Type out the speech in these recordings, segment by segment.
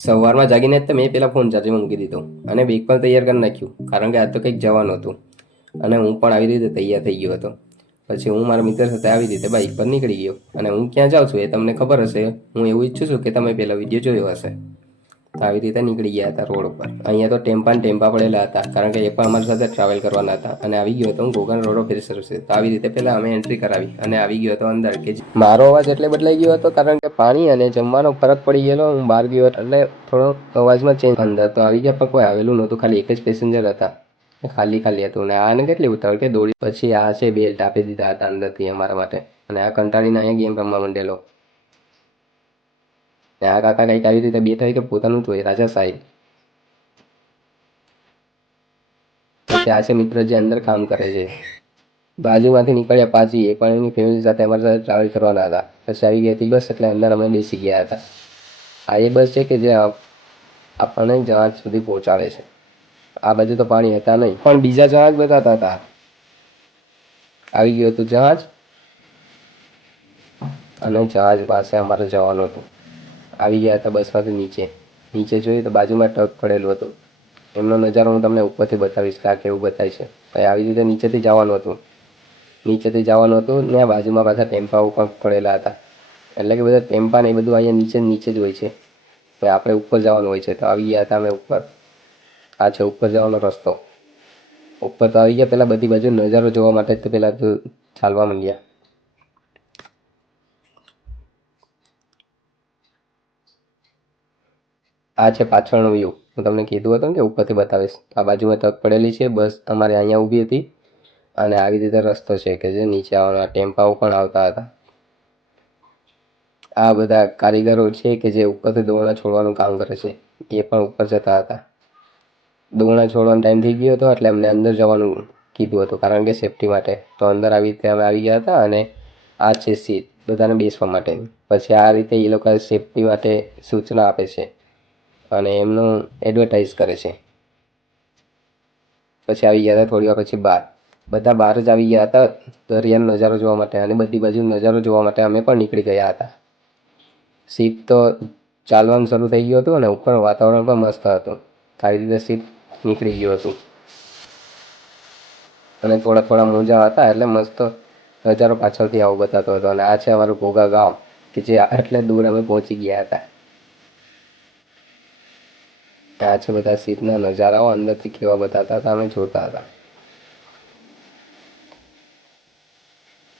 સવારમાં જાગીને જ તો મેં પેલા ફોન ચાર્જિંગ મૂકી દીધો અને બેગ પણ તૈયાર કરી નાખ્યું, કારણ કે આ તો કંઈક જવાનું હતું. અને હું પણ આવી રીતે તૈયાર થઈ ગયો હતો. પછી હું મારા મિત્ર સાથે આવી રીતે બાઇક પર નીકળી ગયો અને હું ક્યાં જાઉં છું એ તમને ખબર હશે. હું એવું ઈચ્છું છું કે તમે પેલા વીડિયો જોયો હશે. આવી રીતે નીકળી ગયા હતા રોડ ઉપર. અહીંયા તો ટેમ્પા ને ટેમ્પા પડેલા હતા, કારણ કે એ પણ અમારી સાથે ટ્રાવેલ કરવાના હતા. અને આવી ગયો હતો હું ગોગન રોડ ઓફ છે તો આવી રીતે પહેલા અમે એન્ટ્રી કરાવી અને આવી ગયો હતો અંદર કે મારો અવાજ એટલે બદલાઈ ગયો હતો કારણ કે પાણી અને જમવાનો ફરક પડી ગયેલો. હું બહાર ગયો એટલે થોડો અવાજમાં ચેન્જ અંદર તો આવી ગયા પણ કોઈ આવેલું નહોતું. ખાલી એક જ પેસેન્જર હતા. ખાલી ખાલી હતું. ને આને કેટલી ઉતાવળ કે દોડી પછી આ છે બેલ્ટ આપી દીધા હતા અંદરથી અમારા માટે. અને આ કંટાળીને અહીંયા ગેમ રમવા માંડેલો. ને આ કાકા કંઈક આવી રીતે થઈ કે પોતાનું જોઈએ રાજા સાહેબ. પછી આ છે મિત્ર જે અંદર કામ કરે છે. બાજુમાંથી નીકળ્યા પાછી એ પણ એની ફેમિલી સાથે અમારી સાથે ટ્રાવેલ કરવાના હતા. પછી આવી ગઈ હતી બસ એટલે અંદર અમે બેસી ગયા હતા. આ એ બસ છે કે જે આપણને જહાજ સુધી પહોંચાડે છે. આ બાજુ તો પાણી હતા નહીં, પણ બીજા જહાજ બતાતા હતા આવી ગયું હતું જહાજ. અને જહાજ પાસે અમારે જવાનું હતું. આવી ગયા હતા બસમાંથી નીચે. નીચે જોઈએ તો બાજુમાં ટક પડેલું હતું. એમનો નજારો હું તમને ઉપરથી બતાવીશ કે આ કેવું બતાય છે. પછી આવી રીતે નીચેથી જવાનું હતું. નીચેથી જવાનું હતું ને બાજુમાં પાછા ટેમ્પાઓ પણ પડેલા હતા. એટલે કે બધા ટેમ્પા ને એ બધું અહીંયા નીચે નીચે જ હોય છે. પછી આપણે ઉપર જવાનું હોય છે. તો આવી ગયા હતા અમે ઉપર. આ છે ઉપર જવાનો રસ્તો. ઉપર તો આવી ગયા. પહેલાં બધી બાજુ નજારો જોવા માટે જ તો પહેલાં ચાલવા માંડ્યા. આ છે પાછળનું વ્યૂ હું તમને કીધું હતું કે ઉપરથી બતાવીશ. આ બાજુમાં તક પડેલી છે, બસ અમારે અહીંયા ઊભી હતી. અને આવી રીતે રસ્તો છે કે જે નીચે આવવાના ટેમ્પાઓ પણ આવતા હતા. આ બધા કારીગરો છે કે જે ઉપરથી દોરડા છોડવાનું કામ કરે છે, એ પણ ઉપર જતા હતા. દોરડા છોડવાનો ટાઈમ થઈ ગયો હતો એટલે અમને અંદર જવાનું કીધું હતું, કારણ કે સેફટી માટે. તો અંદર આવી રીતે અમે આવી ગયા હતા અને આ છે સીટ બધાને બેસવા માટે પછી આ રીતે એ લોકો સેફટી માટે સૂચના આપે છે. અને એમનું એડવર્ટાઇઝ કરે છે. પછી આવી ગયા હતા થોડી વાર પછી બહાર બધા બહાર જ આવી ગયા હતા, દરિયાનો નજારો જોવા માટે અને બધી બાજુ નજારો જોવા માટે અમે પણ નીકળી ગયા હતા. સીટ તો ચાલવાનું શરૂ થઈ ગયું હતું અને ઉપર વાતાવરણ પણ મસ્ત હતું. આવી રીતે સીટ નીકળી ગયું હતું. અને થોડા થોડા મોજા હતા એટલે મસ્ત નજારો પાછળથી આવો બતાતો હતો. અને આ છે અમારું ઘોઘા ગામ, કે જે એટલે દૂર અમે પહોંચી ગયા હતા. આ છે બધા સીટના નજારાઓ. અંદરથી કેવા બતાતા હતા અમે જોતા હતા.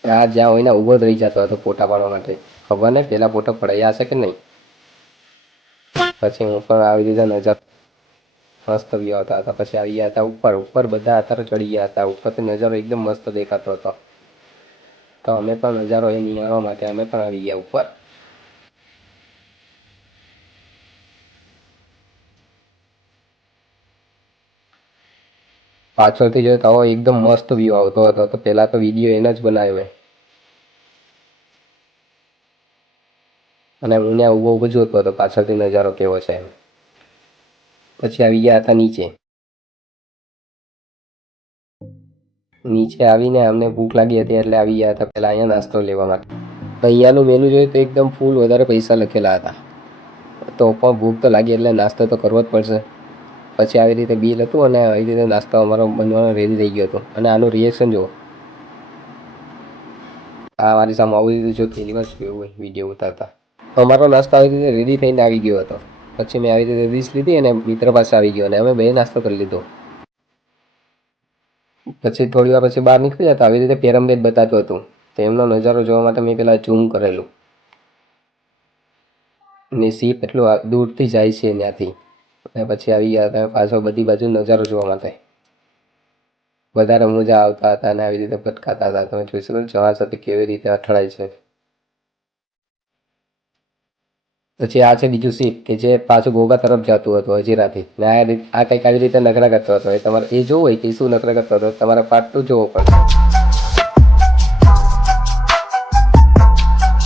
આ જ્યાં હોય ને ઊભો જ રહી જતો હતો ફોટા પાડવા માટે. ખબર નહીં પેલા ફોટો પડાયા હશે કે નહીં? પછી હું પણ આવી રીતે નજર મસ્ત વ્યૂ આવતા હતા પછી આવી ગયા હતા ઉપર. ઉપર બધા અત્યારે ચડી ગયા હતા. ઉપરથી નજારો એકદમ મસ્ત દેખાતો હતો. તો અમે પણ નજારો એ નિહાળવા માટે અમે પણ આવી ગયા ઉપર. પાછળથી જોઈએ તો એકદમ મસ્ત વ્યૂ આવતો હતો. તો પહેલા તો વીડિયો એને જ બનાવ્યો મેં. અને હું ત્યાં ઊભો ઊભો જોતો હતો. પાછળથી નજારો કેવો છે એમ. પછી આવી ગયા હતા નીચે. નીચે આવીને અમને ભૂખ લાગી હતી એટલે આવી ગયા હતા પહેલા અહીંયા નાસ્તો લેવા માટે. અહીંયાનું મેનુ જોઈએ તો એકદમ ફૂલ વધારે પૈસા લખેલા હતા. તો પણ ભૂખ તો લાગી એટલે નાસ્તો તો કરવો જ પડશે. પછી આવી રીતે બિલ હતું અને આવી રીતે નાસ્તો અમારો બનવાનો રેડી થઈ ગયો હતો. અને આનું રિએક્શન જુઓ. આ મારી સામે આવી રીતે જો પહેલી વાર હોય વીડિયો ઉતારતા. અમારો નાસ્તો આવી રીતે રેડી થઈને આવી ગયો હતો. પછી મેં આવી રીતે ડીશ લીધી અને મિત્ર પાસે આવી ગયો અને અમે બે નાસ્તો કરી લીધો. પછી થોડી વાર પછી બહાર નીકળી જતા આવી રીતે પેરમદેદ બતાતું હતું. તો એમનો નજારો જોવા માટે મેં પેલા ઝૂમ કરેલું. ને સીપ એટલું દૂરથી જાય છે ત્યાંથી. અને પછી આવી ગયા હતા, પાછો બધી બાજુ નજારો જોવા માટે વધારે મજા આવતા હતા અને આવી રીતે ભટકાતા હતા. તમે જોઈ શકો જહાજ સાથે કેવી રીતે અથડાય છે. પછી આ છે બીજું સીપ કે જે પાછું ગોગા તરફ જતું હતું હજીરાથી ને આ આ કંઈક આવી રીતે નખરા કરતો હતો. તમારે એ જોવું હોય કે શું નખરા કરતો હતો? તમારે પાર્ટ જોવો પડશે.